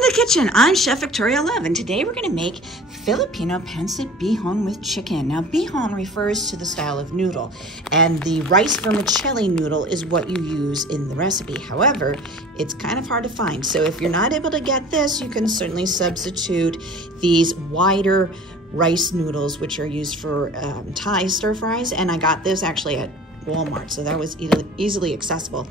the kitchen. I'm Chef Victoria Love, and today we're going to make Filipino pancit bihon with chicken. Now, bihon refers to the style of noodle, and the rice vermicelli noodle is what you use in the recipe. However, it's kind of hard to find, so if you're not able to get this, you can certainly substitute these wider rice noodles, which are used for Thai stir fries, and I got this actually at Walmart, so that was easily accessible.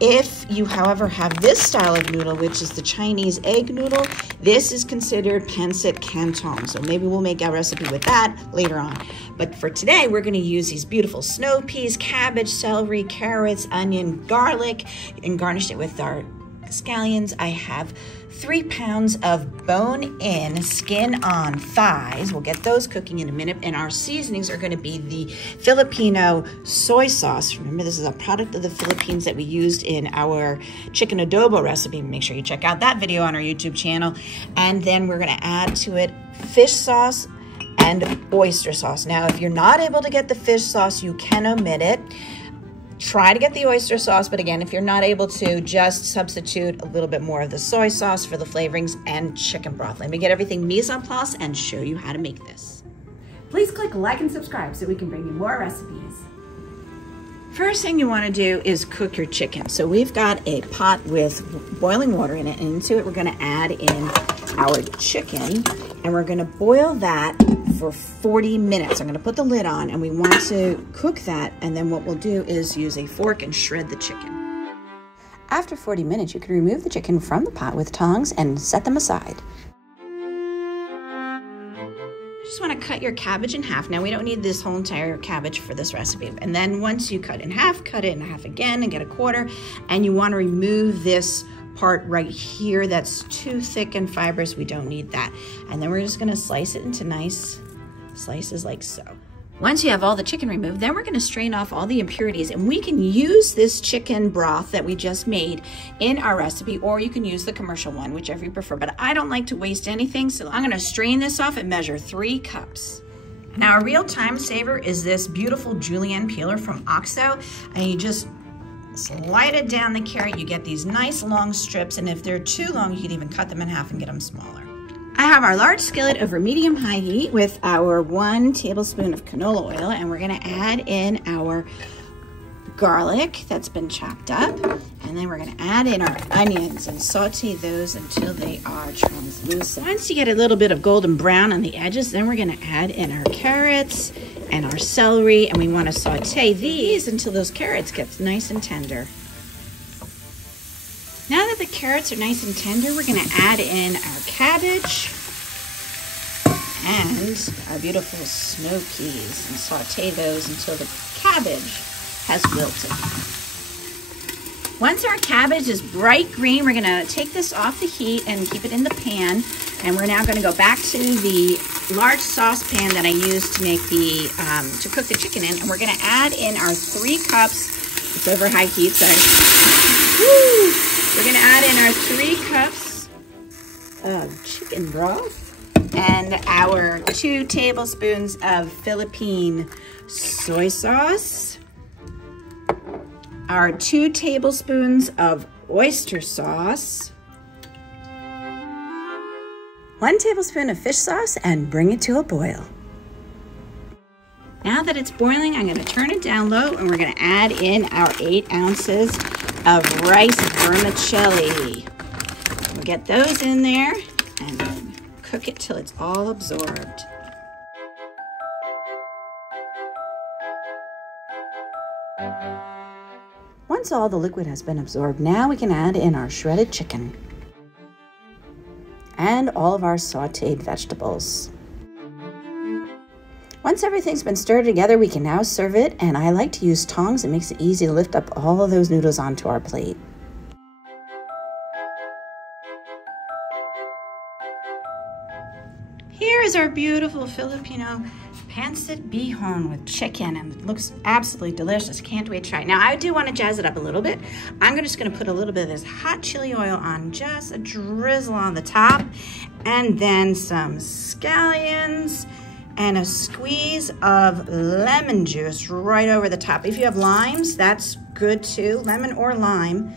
If you, however, have this style of noodle, which is the Chinese egg noodle, this is considered pancit canton. So maybe we'll make our recipe with that later on. But for today, we're going to use these beautiful snow peas, cabbage, celery, carrots, onion, garlic, and garnish it with our scallions. I have 3 pounds of bone-in, skin-on thighs. We'll get those cooking in a minute. And our seasonings are going to be the Filipino soy sauce. Remember, this is a product of the Philippines that we used in our chicken adobo recipe. Make sure you check out that video on our YouTube channel. And then we're going to add to it fish sauce and oyster sauce. Now, if you're not able to get the fish sauce, you can omit it. Try to get the oyster sauce, but again, if you're not able to, just substitute a little bit more of the soy sauce for the flavorings and chicken broth. Let me get everything mise en place and show you how to make this. Please click like and subscribe so we can bring you more recipes. First thing you want to do is cook your chicken. So we've got a pot with boiling water in it, and into it we're going to add in our chicken, and we're going to boil that for 40 minutes. I'm going to put the lid on, and we want to cook that, and then what we'll do is use a fork and shred the chicken. After 40 minutes, you can remove the chicken from the pot with tongs and set them aside. Just want to cut your cabbage in half. Now, we don't need this whole entire cabbage for this recipe. And then once you cut it in half again and get a quarter, and you want to remove this part right here that's too thick and fibrous. We don't need that. And then we're just going to slice it into nice slices like so. Once you have all the chicken removed, then we're going to strain off all the impurities, and we can use this chicken broth that we just made in our recipe, or you can use the commercial one, whichever you prefer. But I don't like to waste anything, so I'm going to strain this off and measure 3 cups. Now, a real time saver is this beautiful julienne peeler from OXO, and you just slide it down the carrot. You get these nice long strips, and if they're too long, you can even cut them in half and get them smaller. I have our large skillet over medium-high heat with our 1 tablespoon of canola oil, and we're going to add in our garlic that's been chopped up, and then we're going to add in our onions and saute those until they are translucent. Once you get a little bit of golden brown on the edges, then we're going to add in our carrots and our celery, and we want to saute these until those carrots get nice and tender. Now that the carrots are nice and tender, we're going to add in our cabbage and our beautiful snow peas and saute those until the cabbage has wilted. Once our cabbage is bright green, we're going to take this off the heat and keep it in the pan. And we're now going to go back to the large saucepan that I used to make the to cook the chicken in, and we're going to add in our 3 cups. It's over high heat, sorry. Woo! We're going to add in our 3 cups of chicken broth and our 2 tablespoons of Philippine soy sauce, our 2 tablespoons of oyster sauce, 1 tablespoon of fish sauce, and bring it to a boil. Now that it's boiling, I'm going to turn it down low, and we're going to add in our 8 ounces of rice vermicelli. We'll get those in there and cook it till it's all absorbed. Once all the liquid has been absorbed, now we can add in our shredded chicken and all of our sauteed vegetables. Once everything's been stirred together, we can now serve it, and I like to use tongs. It makes it easy to lift up all of those noodles onto our plate. Here is our beautiful Filipino pancit bihon with chicken, and it looks absolutely delicious. Can't wait to try it. Now, I do want to jazz it up a little bit. I'm just going to put a little bit of this hot chili oil on, just a drizzle on the top, and then some scallions and a squeeze of lemon juice right over the top. If you have limes, that's good too, lemon or lime.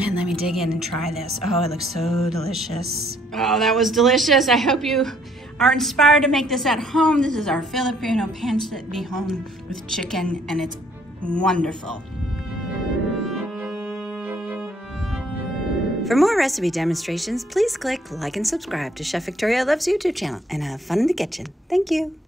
And let me dig in and try this. Oh, it looks so delicious. Oh, that was delicious. I hope you are inspired to make this at home. This is our Filipino pancit bihon with chicken, and it's wonderful. For more recipe demonstrations, please click like and subscribe to Chef Victoria Loves YouTube channel and have fun in the kitchen. Thank you.